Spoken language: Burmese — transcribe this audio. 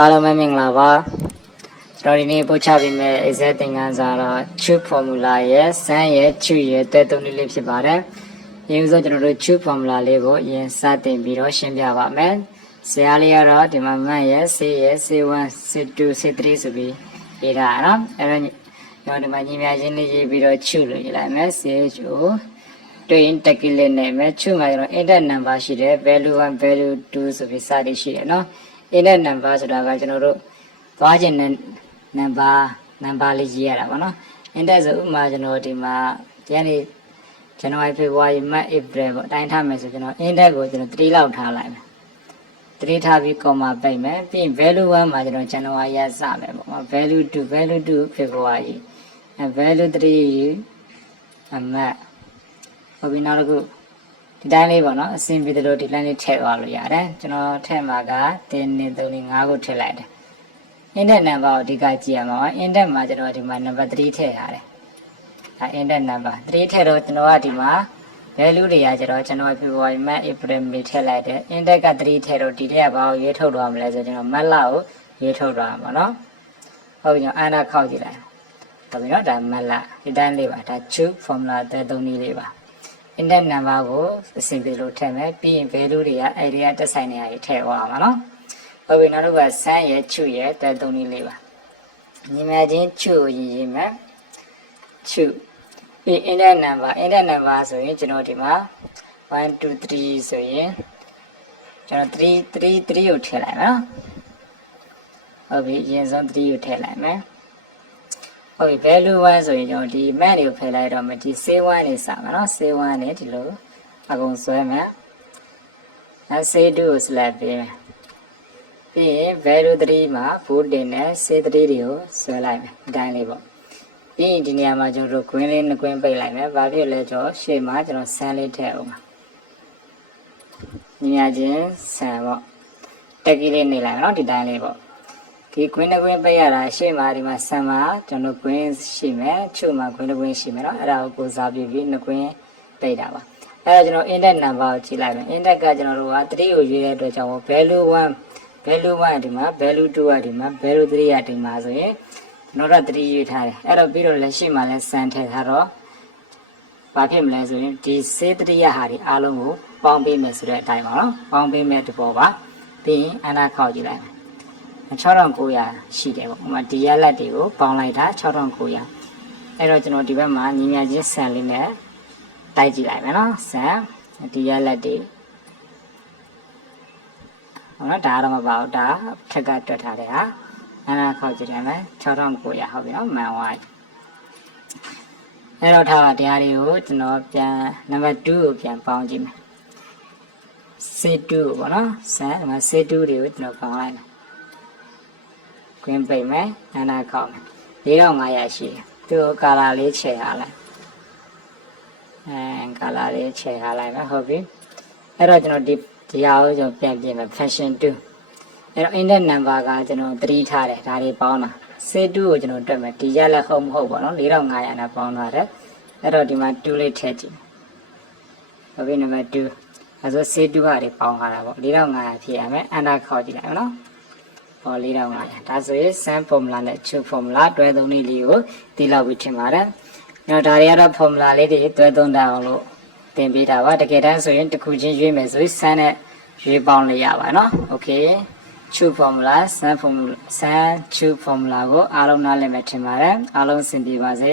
အားလုံးပဲမင်္ဂလာပါကျွန်တော်ဒီနေ့ပို့ချပေးမယ့် exact သင်ခန်းစာတော့ tube formula ရဲ့စမ်းရဲ့ tube ရဲ့တွဲသုံးနည်းလေးဖြစ်ပါတယ်။ဒီဥစ္စာကျွန်တော်တို့ tube formula လေးကိုအရင်စတင်ပြီးတော့ရှင်းပြပါမယ်။ဆရာလေးကတော့ဒီမှာမှတ်ရဲ့ C ရဲ့ C1 C2 C3 ဆိုပြီးရေးထားတာနော်။အဲ့တော့ကျွန်တော်ဒီမှာညီမချင်းလေးရေးပြီးတော့ tube လို့ရေးလိုက်မယ် CHO တွင်တက်ကီလေးနဲ့မယ် tube မှာကျွန်တော် index number ရှိတယ် value 1 value 2ဆိုပြီးစသည်ရှိတယ်နော်။ index number ဆိုတာကကျွန်တော်တို့သွားခြင်းနဲ့ number လေးရေးရတာပေါ့နော် index ဆိုဥမာကျွန်တော်ဒီမှာဒီနေ့ January February March April ပေါ့အတိုင်းထားမယ်ဆိုကျွန်တော် index ကိုကျွန်တော်3လောက်ထားလိုက်မယ်3ထားပြီး comma ပိတ်မယ်ပြီးရင် value 1မှာကျွန်တော် January ရစမယ်ပေါ့ value 2 February value 3 March ဟုတ်ပြီနောက်တစ်ခုဒီတိုင်းလေးပေါ့နော်အဆင်ပြေတယ်လို့ဒီတိုင်းလေးထည့်သွားလို့ရတယ်ကျွန်တော်ထည့်မှာက1 2 3 4 5ကိုထည့်လိုက်တယ် index number ကိုအဓိကကြည့်ရမှာပါ index မှာကျွန်တော်ဒီမှာ number 3ထည့်ထားတယ်ဒါ index number 3ထည့်တော့ကျွန်တော်ကဒီမှာ value တွေကကျတော့ကျွန်တော် February March April May ထည့်လိုက်တယ် index က3ထည့်တော့ဒီထက်ကဘာကိုရေးထုတ်သွားမလဲဆိုကျွန်တော် month လကိုရေးထုတ်သွားမှာပေါ့နော်ဟုတ်ပြီကျွန်တော်အားခောက်ကြည့်လိုက်ဟုတ်ပြီနော်ဒါ month လဒီတိုင်းလေးပါဒါ tube formula တဲ့သုံးနည်းလေးပါ index number ကိုအဆင်ပြေလို့ထည့်မယ်ပြီးရင် value တွေကအဲ့ဒီကတက်ဆိုင်နေရာကြီးထည့်သွားမှာနော်ဟုတ်ပြီနောက်တစ်ခုက sum ရဲ့ tube ရဲ့တဲ့သုံးနည်းလေးပါညီမချင်း tube ကိုရေးမယ် tube ပြီး index number ဆိုရင်ကျွန်တော်ဒီမှာ1 2 3ဆိုရင်ကျွန်တော်3ကိုထည့်လိုက်မယ်နော်ဟုတ်ပြီအရင်ဆုံး3ကိုထည့်လိုက်မယ်ဟုတ်ပြီ value 1ဆိုရင်ကျွန်တော်ဒီ map တွေကိုဖယ်လိုက်တော့မယ်ဒီ C1 နေစမှာနော် C1 နေဒီလိုအကုန်ဆွဲမယ်အဲ C2 ကို select ပေးမယ်ပြီးရင် value 3မှာ bold တင်နဲ့ C3 တွေကိုဆွဲလိုက်မယ်ဒီတိုင်းလေးပေါ့ပြီးရင်ဒီနေရာမှာကျွန်တော်တို့ green လေးနှစ်ကွင်းပိတ်လိုက်မယ်ဘာဖြစ်လဲကျွန်တော်ရှေ့မှာကျွန်တော် sun လေးထည့်အောင်ပါညီမချင်း sun ပေါ့တက်ကီလေးနေလိုက်မယ်နော်ဒီတိုင်းလေးပေါ့ဒီ green နှစ်ကွင်းပိတ်ရတာရှေ့မှာဒီမှာ sun မှာကျွန်တော် green ရှိမယ်ချုပ်မှာ green တစ်ကွင်းရှိမယ်နော်အဲ့ဒါကိုစားပြပြီးနှစ်ကွင်းပိတ်တာပါအဲ့တော့ကျွန်တော် index number ကိုကြည့်လိုက်မယ် index ကကျွန်တော်တို့က3ကိုရွေးတဲ့အတွက်ကြောင့် value 1 ဒီမှာ value 2ကဒီမှာ value 3ကဒီမှာဆိုရင်ကျွန်တော်တို့3ရွေးထားတယ်အဲ့တော့ပြီးတော့လက်ရှိမှာလဲစမ်းထည့်ထားတော့ဘာဖြစ်မလဲဆိုရင်ဒီ C3 ရဟာဒီအားလုံးကိုပေါင်းပေးမယ်ဆိုတဲ့အတိုင်းပါနော်ပေါင်းပေးမယ်တဘောပါပြီးရင်အနာခောက်ကြည့်လိုက်မယ်6900ရှိတယ်ပေါ့ဥပမာဒီရလက်တွေကိုပေါင်းလိုက်တာ6900အဲ့တော့ကျွန်တော်ဒီဘက်မှာညီမချင်းဆန်လေးနဲ့တိုက်ကြည့်လိုက်မယ်နော်ဆန်ဒီရလက်တွေဟုတ်နော်ဒါတော့မပါဘူးဒါထက်ကတွက်ထားတယ်ဟာအနာခောက်ကြည့်တယ်မယ်6900ဟုတ်ပြီနော်မှန်သွားပြီအဲ့တော့ထားတာတရားတွေကိုကျွန်တော်ပြန်နံပါတ်2ကိုပြန်ပေါင်းကြည့်မယ် C2 ပေါ့နော်ဆန်ဒီမှာ C2 တွေကိုကျွန်တော်ပေါင်းလိုက်မယ်ကွင်းပိတ်မယ်အနာခောက်မယ်4500ရှိတယ်သူ့ကာလာလေးချဲထားလိုက်ကာလာလေးချဲထားလိုက်မယ်ဟုတ်ပြီအဲ့တော့ကျွန်တော်ဒီဟာကိုကျွန်တော်ပြန်ပြင်မယ် function 2အဲ့တော့ index number ကကျွန်တော်3ထားတယ်ဒါတွေပေါင်းတာ C2 ကိုကျွန်တော်တွက်မယ်ဒီရလက်ဟုတ်မဟုတ်ပေါ့နော်4500နဲ့ပေါင်းထားတယ်အဲ့တော့ဒီမှာ2လေးထည့်ကြည့်ဟုတ်ပြီနံပါတ်2အဲဆို C2 ကတွေပေါင်းထားတာပေါ့4500ဖြစ်ရမယ်အနာခောက်ကြည့်လိုက်နော်ဟော4500ဒါဆိုရင် sum formula နဲ့ tube formula တွဲသုံးနည်းလေးကိုသိလောက်ပြီးထင်ပါတယ်အဲ့တော့ဒါတွေကတော့ formula လေးတွေတွဲသုံးတာအောင်လို့သင်ပေးတာပါတကယ်တမ်းဆိုရင်တစ်ခုချင်းရွေးမယ်ဆိုရင် sum နဲ့ရွေးပေါင်းလိုက်ရပါနော် okay tube formula sum tube formula ကိုအားလုံးနားလည်မယ်ထင်ပါတယ်အားလုံးအဆင်ပြေပါစေ